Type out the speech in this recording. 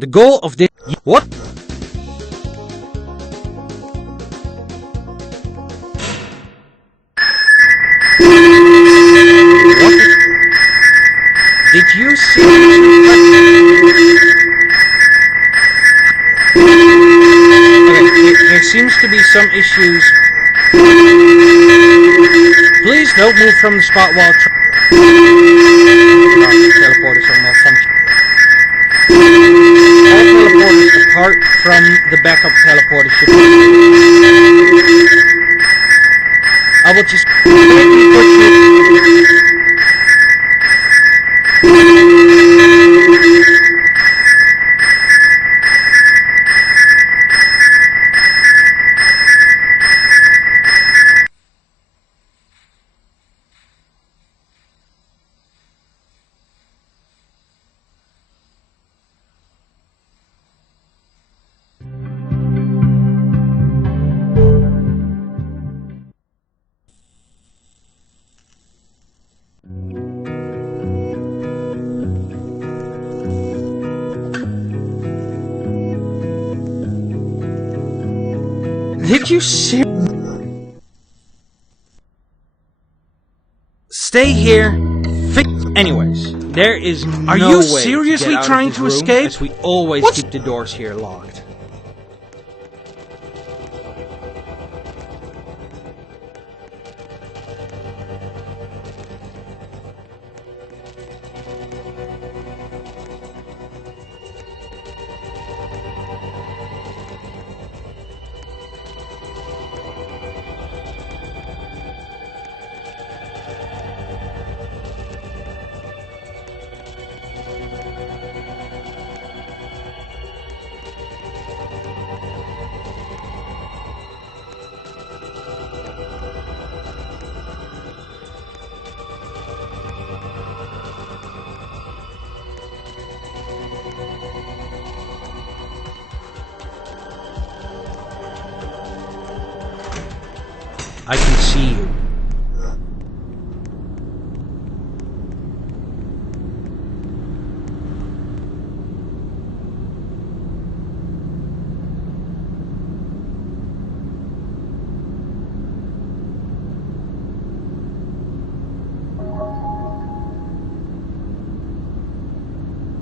The goal of this... What? Did you see... Okay, there seems to be some issues. Please don't move from the spot while teleporters are malfunction. All teleporters apart from the backup teleporter should be... I will just quickly put you... Did you see? Stay here. Anyways, there is no way. Are you seriously trying to escape? As we always keep the doors here locked. I can see you.